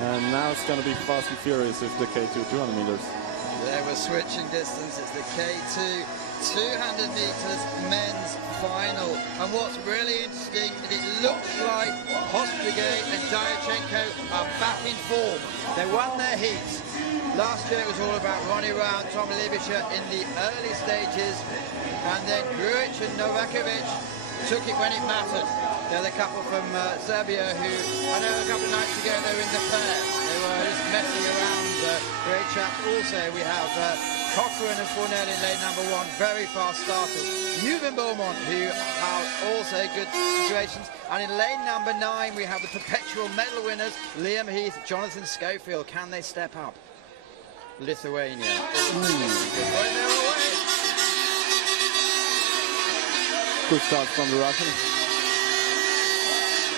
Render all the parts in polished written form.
And now it's going to be fast and furious with the K2 200 meters. They were switching distance. It's the K2 200 meters men's final. And what's really interesting is it looks like Hostegay and Diachenko are back in form. They won their heats. Last year it was all about Ronnie Round, Tom Nebojša in the early stages. And then Grujić and Novakovic took it when it mattered. They're the couple from Serbia who, I know a couple of nights ago they were in the pair. They were just messing around. Great chap. Also we have Cochrane and Fournel in lane number 1, very fast starters. Juven Beaumont, who have also good situations. And in lane number 9 we have the perpetual medal winners, Liam Heath, Jonathan Schofield. Can they step up? Lithuania. Good start from the Russian.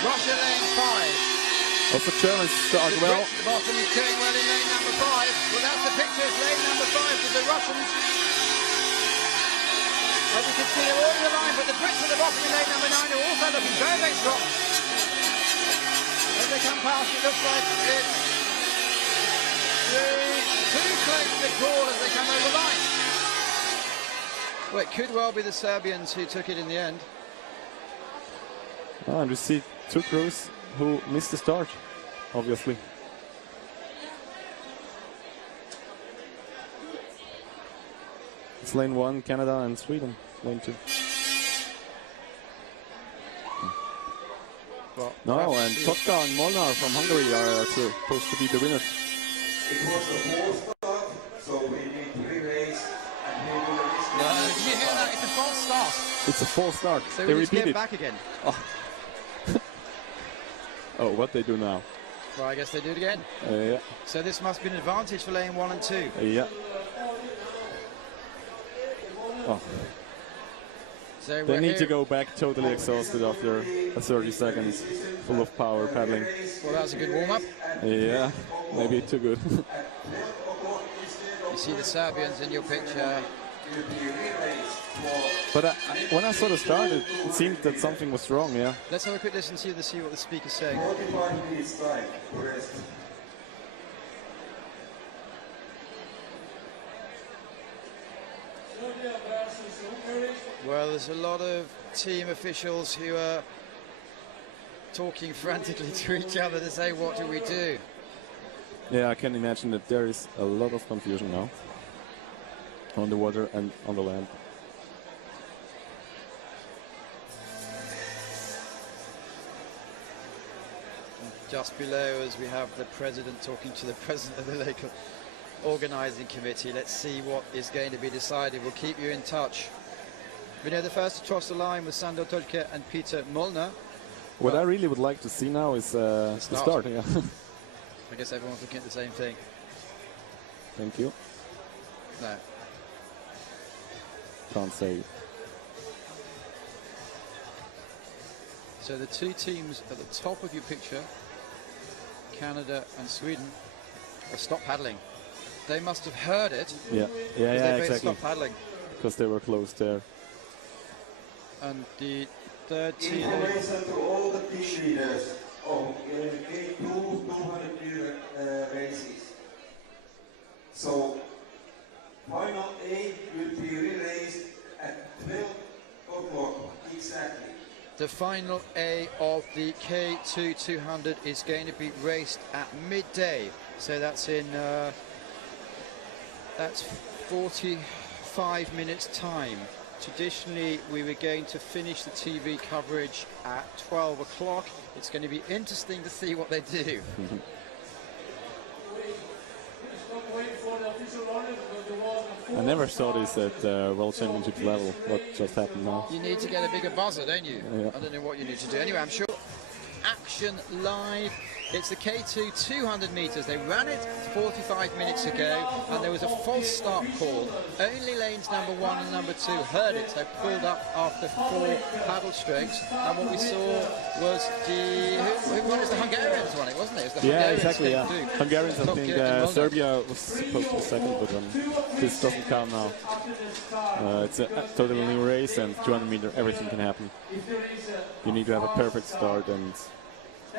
Russia lane 5. Also Germans start well. The bottom is doing well in lane number 5. Well, that's the picture. It's lane number 5 with the Russians. As you can see, they're all in the line, but the Brits at the bottom in lane number 9 are also looking very, very strong. As they come past, it looks like it's too close to call as they come over the line. Well, it could well be the Serbians who took it in the end. Oh, and we see 2 crews who missed the start, obviously. It's lane 1, Canada and Sweden, lane 2. Well, no, and Totka and Molnar from Hungary are supposed to be the winners. It was a false start, so we need to re-race and we will risk. No, did you hear that? It's a false start. It's a false start. So they we just repeat get it. back again. Oh. Oh, what they do now? Well, I guess they do it again. Yeah. So this must be an advantage for lane 1 and 2. Yeah. Oh. So they need to go back totally exhausted after 30 seconds, full of power paddling. Well, that was a good warm-up. Yeah, maybe too good. You see the Serbians in your picture. But when I saw the start, it seemed that something was wrong, yeah. Let's have a quick listen to see what the speaker's saying. 45 minutes time for rest. Well, there's a lot of team officials who are talking frantically to each other to say, what do we do? Yeah, I can imagine that there is a lot of confusion now on the water and on the land. Just below us we have the president talking to the president of the local organising committee. Let's see what is going to be decided. We'll keep you in touch. We know the first to cross the line was Sandor Tolke and Peter Molnar. What I really would like to see now is the start. Yeah. I guess everyone's looking at the same thing. Thank you. No. Can't say. So the 2 teams at the top of your picture, Canada and Sweden, have stopped paddling. They must have heard it. Yeah, exactly. Stopped paddling. Because they were close there. And the third team. Information to all the team leaders of K2 200 races. So, final A will be raced at 12 o'clock exactly. The final A of the K2 200 is going to be raced at midday. So that's in that's 45 minutes time. Traditionally, we were going to finish the TV coverage at 12 o'clock. It's going to be interesting to see what they do. I never saw this at World Championship level, what just happened now. You need to get a bigger buzzer, don't you? Yeah. I don't know what you need to do. Anyway, I'm sure action live. It's the K2 200 meters. They ran it 45 minutes ago, and there was a false start call. Only lanes number 1 and number 2 heard it, so pulled up after 4 paddle strokes. And what we saw was who won? It was the Hungarians won it, wasn't it? It was the Hungarians exactly. Yeah, Hungarians. I think Serbia was supposed to be second, but this doesn't count now. It's a totally new race, and 200 meter, everything can happen. You need to have a perfect start, and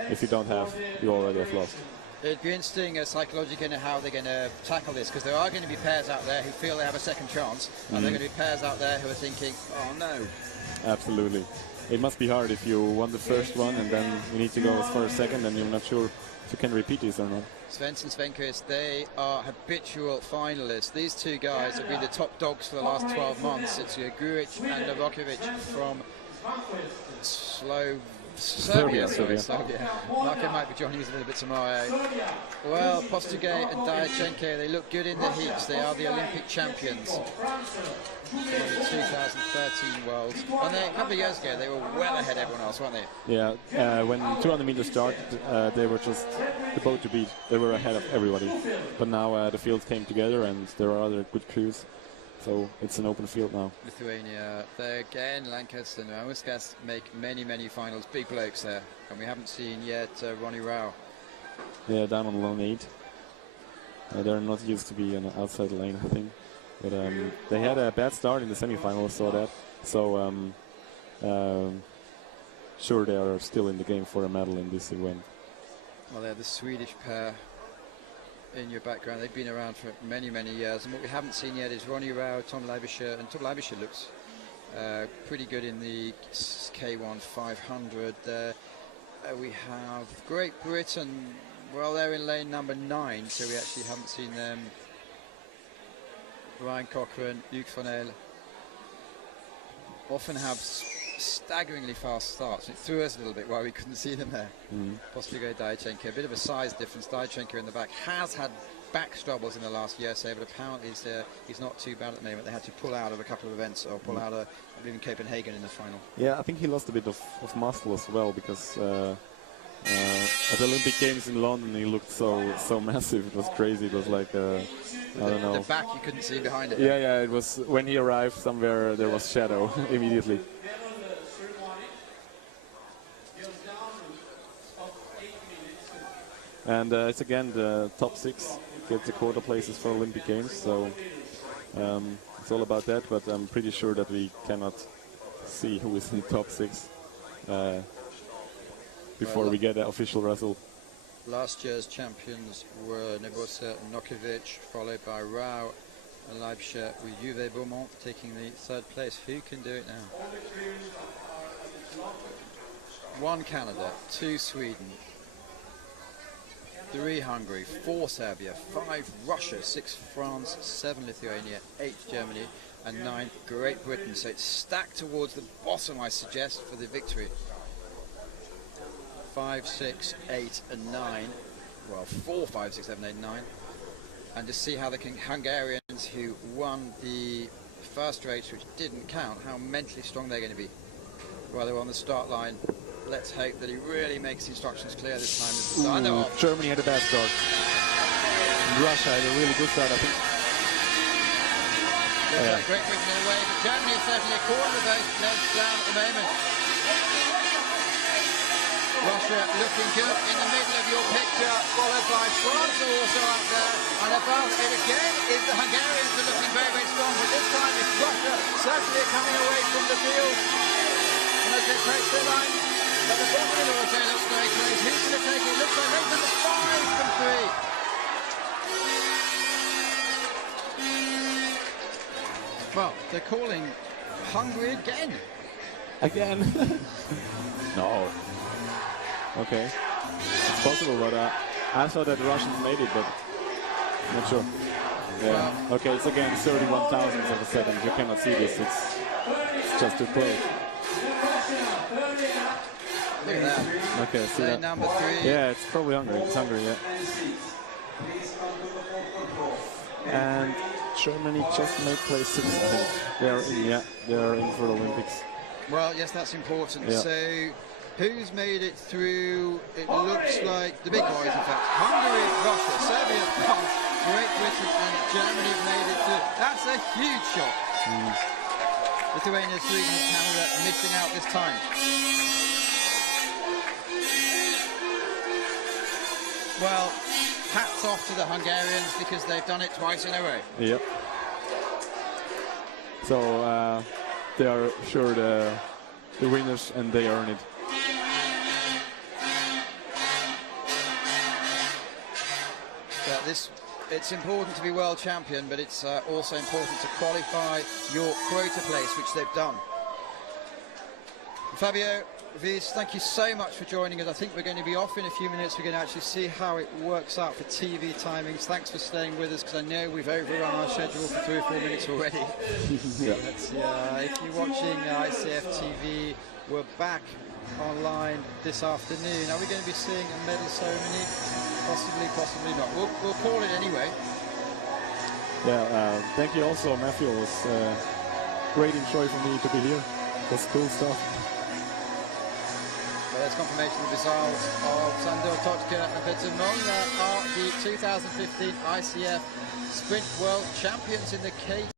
if you don't have, you already have lost. It'd be interesting psychologically how they're going to tackle this, because there are going to be pairs out there who feel they have a second chance, and there are going to be pairs out there who are thinking, oh no. Absolutely. It must be hard if you won the first one and then you need to go as far as second and you're not sure if you can repeat this or not. Svensson, Svenquist, they are habitual finalists. These two guys have been the top dogs for the last 12 months. It's Grujić and Nebojša from Serbia. Marko might be joining us a little bit tomorrow. Well, Postugay and Diachenko, they look good in the heats. They are the Olympic champions from the 2013 World. And a couple of years ago, they were well ahead of everyone else, weren't they? Yeah, when 200 meters started, they were just the boat to beat. They were ahead of everybody. But now the fields came together and there are other good crews. So it's an open field now. Lithuania, there again, Lankas and Rauskas make many, many finals. Big blokes there. And we haven't seen yet Ronnie Rao. Yeah, down on lane 8. They're not used to be on the outside lane, I think. But they had a bad start in the semi-finals, saw that. So sure, they are still in the game for a medal in this event. Well, they're the Swedish pair in your background. They've been around for many, many years, and what we haven't seen yet is Ronnie Rao, Tom Nebojša, and Tom Nebojša looks pretty good in the K1 500. We have Great Britain, well, they're in lane number 9, so we actually haven't seen them. Ryan Cochrane, Luc Fonel often have staggeringly fast starts. It threw us a little bit why we couldn't see them there. Postugay, Diachenko, a bit of a size difference. Diachenko in the back has had back struggles in the last year or so, but apparently he's not too bad at the moment. They had to pull out of a couple of events, or pull out of even Copenhagen in the final. Yeah, I think he lost a bit of muscle as well, because at the Olympic Games in London he looked so massive. It was crazy. It was like I don't know. The back you couldn't see behind it. Yeah, it was when he arrived somewhere there was shadow immediately. And it's again the top 6 get the quarter places for Olympic Games, so it's all about that. But I'm pretty sure that we cannot see who is in the top 6 before we get the official result. Last year's champions were Nebojša and Nokovic, followed by Rao and Nebojša, with Uwe Beaumont taking the 3rd place. Who can do it now? 1 Canada, 2 Sweden, 3 Hungary, 4 Serbia, 5 Russia, 6 France, 7 Lithuania, 8 Germany, and 9 Great Britain. So it's stacked towards the bottom, I suggest, for the victory. 5, 6, 8, and 9. Well, 4, 5, 6, 7, 8, 9. And to see how the Hungarians who won the first race, which didn't count, how mentally strong they're going to be. Well, they're on the start line. Let's hope that he really makes the instructions clear this time. Germany had a bad start. Russia had a really good start, I think. Great Britain in a way, but Germany is certainly a quarter of those legs down at the moment. Russia looking good in the middle of your picture, followed by France also up there, and above it again is the Hungarians are looking very, very strong, but this time it's Russia certainly coming away from the field. And as they approach the line, but the bottom also looks very close. Who's going to take it? Looks like race number 5 from 3. Well, they're calling Hungary again. Again? No. Okay. It's possible, but I thought that the Russians made it, but not sure. Yeah. Okay, it's again 31 thousandths of a second. You cannot see this. It's just too close. Look at that. Okay, see that. Number 3. Yeah, it's probably Hungary. It's Hungary, yeah. And Germany just made place 6, I think. They are in for the Olympics. Well, yes, that's important. Yeah. So, who's made it through? It looks like the big boys, in fact. Hungary, Russia, Serbia, France, Great Britain, and Germany have made it through. That's a huge shot. Lithuania, Sweden, and Canada missing out this time. Well, hats off to the Hungarians because they've done it twice in a row. Yep. So they are sure the winners, and they earn it. It's important to be world champion, but it's also important to qualify your quota place, which they've done. Fabio, Viz, thank you so much for joining us. I think we're going to be off in a few minutes. We're going to actually see how it works out for TV timings. Thanks for staying with us, because I know we've overrun our schedule for 3 or 4 minutes already. Yeah. But, if you're watching ICF TV, we're back online this afternoon. Are we going to be seeing a medal ceremony? Possibly, possibly not. We'll call it anyway. Yeah, thank you also, Matthew. It was great enjoy for me to be here. That's cool stuff. Well, there's confirmation of the results of Sandor Tochka and Peter Mong are the 2015 ICF Sprint World Champions in the K.